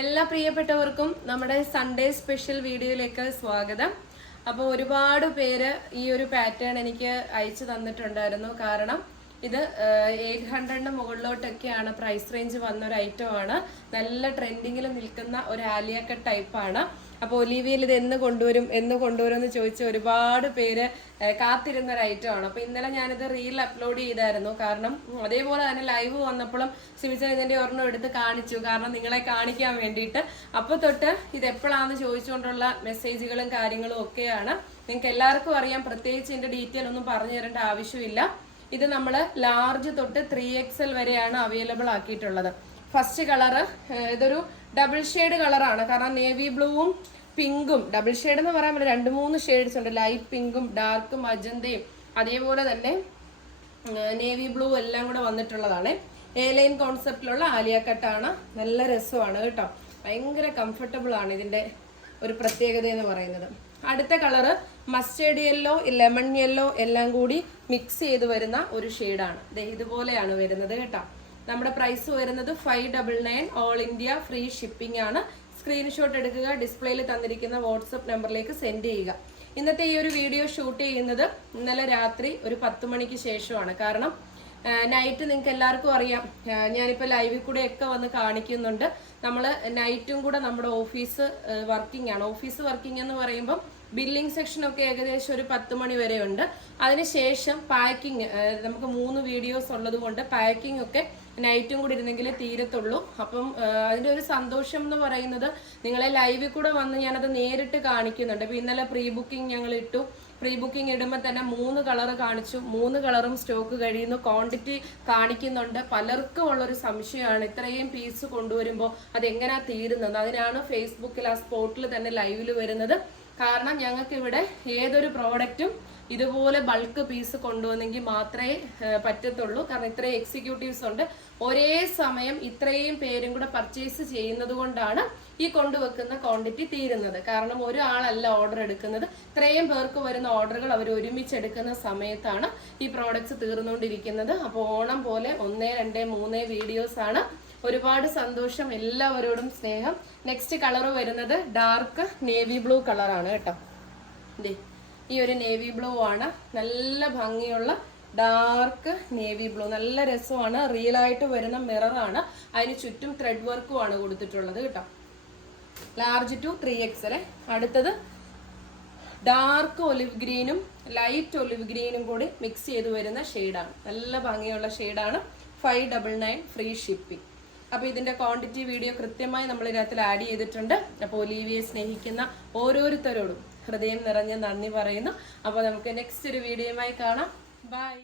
എല്ലാ പ്രിയപ്പെട്ടവർക്കും നമ്മുടെ സൺഡേ സ്പെഷ്യൽ വീഡിയോയിലേക്ക് സ്വാഗതം. അപ്പോൾ ഒരുപാട് പേര് ഈ ഒരു പാറ്റേൺ എനിക്ക് അയച്ചു തന്നിട്ടുണ്ടായിരുന്നു. കാരണം ഇത് എയ്റ്റ് ഹൺഡ്രഡിന് മുകളിലോട്ടൊക്കെയാണ് പ്രൈസ് റേഞ്ച് വന്ന ഒരു ഐറ്റം ആണ് നല്ല ട്രെൻഡിങ്ങിൽ നിൽക്കുന്ന ഒരു ആലിയക്ക ടൈപ്പ് ടൈപ്പാണ്. അപ്പോൾ ഒലീവിയയിൽ ഇത് എന്ന് കൊണ്ടുവരും എന്ന് കൊണ്ടുവരും എന്ന് ചോദിച്ച ഒരുപാട് പേര് കാത്തിരുന്ന ഒരു ഐറ്റം ആണ് അപ്പോൾ ഇന്നലെ ഞാനിത് റീൽ അപ്ലോഡ് ചെയ്തായിരുന്നു. കാരണം അതേപോലെ തന്നെ ലൈവ് വന്നപ്പോഴും സിമിച്ചൻ ഇതിന്റെ ഒരെണ്ണം എടുത്ത് കാണിച്ചു. കാരണം നിങ്ങളെ കാണിക്കാൻ വേണ്ടിയിട്ട്. അപ്പോൾ തൊട്ട് ഇത് എപ്പോഴാണെന്ന് ചോദിച്ചുകൊണ്ടുള്ള മെസ്സേജുകളും കാര്യങ്ങളും ഒക്കെയാണ്. നിങ്ങൾക്ക് എല്ലാവർക്കും അറിയാം. പ്രത്യേകിച്ച് ഇതിന്റെ ഡീറ്റെയിൽ ഒന്നും പറഞ്ഞു തരേണ്ട ആവശ്യമില്ല. ഇത് നമ്മൾ ലാർജ് തൊട്ട് ത്രീ എൽ വരെയാണ് അവൈലബിൾ ആക്കിയിട്ടുള്ളത്. ഫസ്റ്റ് കളറ് ഇതൊരു ഡബിൾ ഷെയ്ഡ് കളറാണ് കാരണം നേവി ബ്ലൂവും പിങ്കും ഡബിൾ ഷെയ്ഡ് എന്ന് പറയാൻ പറ്റില്ല രണ്ട് മൂന്ന് ഷെയ്ഡ്സ് ഉണ്ട്. ലൈറ്റ് പിങ്കും ഡാർക്കും അജന്തയും അതേപോലെ തന്നെ നേവി ബ്ലൂ എല്ലാം കൂടെ വന്നിട്ടുള്ളതാണ്. എ ലൈൻ കോൺസെപ്റ്റിലുള്ള ആലിയ കട്ടാണ് നല്ല രസമാണ് കേട്ടോ. ഭയങ്കര കംഫർട്ടബിൾ ആണ് ഇതിന്റെ ഒരു പ്രത്യേകത എന്ന് പറയുന്നത്. അടുത്ത colour mustard yellow lemon yellow എല്ലാം കൂടി മിക്സ് ചെയ്ത് വരുന്ന ഒരു ഷെയ്ഡാണ് ഇതുപോലെയാണ് വരുന്നത് കേട്ടോ. നമ്മുടെ പ്രൈസ് വരുന്നത് five double nine all India free shipping ആണ്. സ്ക്രീൻഷോട്ട് എടുക്കുക ഡിസ്പ്ലേയിൽ തന്നിരിക്കുന്ന വാട്സപ്പ് നമ്പറിലേക്ക് സെൻഡ് ചെയ്യുക. ഇന്നത്തെ ഈ ഒരു വീഡിയോ ഷൂട്ട് ചെയ്യുന്നത് ഇന്നലെ രാത്രി ഒരു പത്ത് മണിക്ക് ശേഷമാണ്. കാരണം നൈറ്റ് നിങ്ങൾക്ക് എല്ലാവർക്കും അറിയാം. ഞാനിപ്പോൾ ലൈവിൽ കൂടെ ഒക്കെ വന്ന് കാണിക്കുന്നുണ്ട്. നമ്മൾ നൈറ്റും കൂടെ നമ്മുടെ ഓഫീസ് വർക്കിംഗ് ആണ്. ഓഫീസ് വർക്കിംഗ് എന്ന് പറയുമ്പം ബില്ലിംഗ് സെക്ഷൻ ഒക്കെ ഏകദേശം ഒരു പത്ത് മണി വരെ ഉണ്ട്. അതിനുശേഷം പാക്കിംഗ് നമുക്ക് മൂന്ന് വീഡിയോസ് ഉള്ളത് കൊണ്ട് പാക്കിംഗ് ഒക്കെ നൈറ്റും കൂടി ഇരുന്നെങ്കിലേ തീരത്തുള്ളൂ. അപ്പം അതിന്റെ ഒരു സന്തോഷം എന്ന് പറയുന്നത് നിങ്ങളെ ലൈവിൽ കൂടെ വന്ന് ഞാനത് നേരിട്ട് കാണിക്കുന്നുണ്ട്. അപ്പം ഇന്നലെ പ്രീ ബുക്കിംഗ് ഞങ്ങൾ ഇട്ടു. പ്രീ ബുക്കിംഗ് ഇടുമ്പോൾ തന്നെ മൂന്ന് കളർ കാണിച്ചു. മൂന്ന് കളറും സ്റ്റോക്ക് കഴിയുന്നു. ക്വാണ്ടിറ്റി കാണിക്കുന്നുണ്ട്. പലർക്കും ഉള്ളൊരു സംശയമാണ് ഇത്രയും പീസ് കൊണ്ടുവരുമ്പോൾ അതെങ്ങനെയാ തീരുന്നത്? അതിനാണ് ഫേസ്ബുക്കിൽ ആ സ്പോട്ടിൽ തന്നെ ലൈവിൽ വരുന്നത്. കാരണം ഞങ്ങൾക്ക് ഇവിടെ ഏതൊരു പ്രോഡക്റ്റും ഇതുപോലെ ബൾക്ക് പീസ് കൊണ്ടുവന്നെങ്കിൽ മാത്രമേ പറ്റത്തുള്ളൂ. കാരണം ഇത്രയും എക്സിക്യൂട്ടീവ്സ് ഉണ്ട്. ഒരേ സമയം ഇത്രയും പേരും കൂടെ പർച്ചേസ് ചെയ്യുന്നത് കൊണ്ടാണ് ഈ കൊണ്ടുവെക്കുന്ന ക്വാണ്ടിറ്റി തീരുന്നത്. കാരണം ഒരാളല്ല ഓർഡർ എടുക്കുന്നത്. ഇത്രയും പേർക്ക് വരുന്ന ഓർഡറുകൾ അവർ ഒരുമിച്ച് എടുക്കുന്ന സമയത്താണ് ഈ പ്രോഡക്റ്റ്സ് തീർന്നുകൊണ്ടിരിക്കുന്നത്. അപ്പോൾ ഓണം പോലെ ഒന്നേ രണ്ടേ മൂന്നേ വീഡിയോസ് ആണ്. ഒരുപാട് സന്തോഷം എല്ലാവരോടും സ്നേഹം. നെക്സ്റ്റ് കളർ വരുന്നത് ഡാർക്ക് നേവി ബ്ലൂ കളറാണ് കേട്ടോ. ദേ ഈ ഒരു നേവി ബ്ലൂ ആണ്. നല്ല ഭംഗിയുള്ള ഡാർക്ക് നേവി ബ്ലൂ നല്ല രസമാണ്. റിയൽ ആയിട്ട് വരുന്ന മിററാണ് അതിന് ചുറ്റും ത്രെഡ് വർക്കും ആണ് കൊടുത്തിട്ടുള്ളത് കേട്ടോ. ലാർജ് ടു ത്രീ എക്സൽ അടുത്തത് ഡാർക്ക് ഒലിവ് ഗ്രീനും ലൈറ്റ് ഒലിവ് ഗ്രീനും കൂടി മിക്സ് ചെയ്ത് വരുന്ന ഷെയ്ഡാണ് നല്ല ഭംഗിയുള്ള ഷെയ്ഡാണ് five double nine free shipping അപ്പോൾ ഇതിന്റെ ക്വാണ്ടിറ്റി വീഡിയോ കൃത്യമായി നമ്മൾ ഇതിനകത്തിൽ ആഡ് ചെയ്തിട്ടുണ്ട്. അപ്പോൾ ഒലീവിയെ സ്നേഹിക്കുന്ന ഓരോരുത്തരോടും ഹൃദയം നിറഞ്ഞ നന്ദി പറയുന്നു. അപ്പോൾ നമുക്ക് നെക്സ്റ്റ് ഒരു വീഡിയോയുമായി കാണാം. ബൈ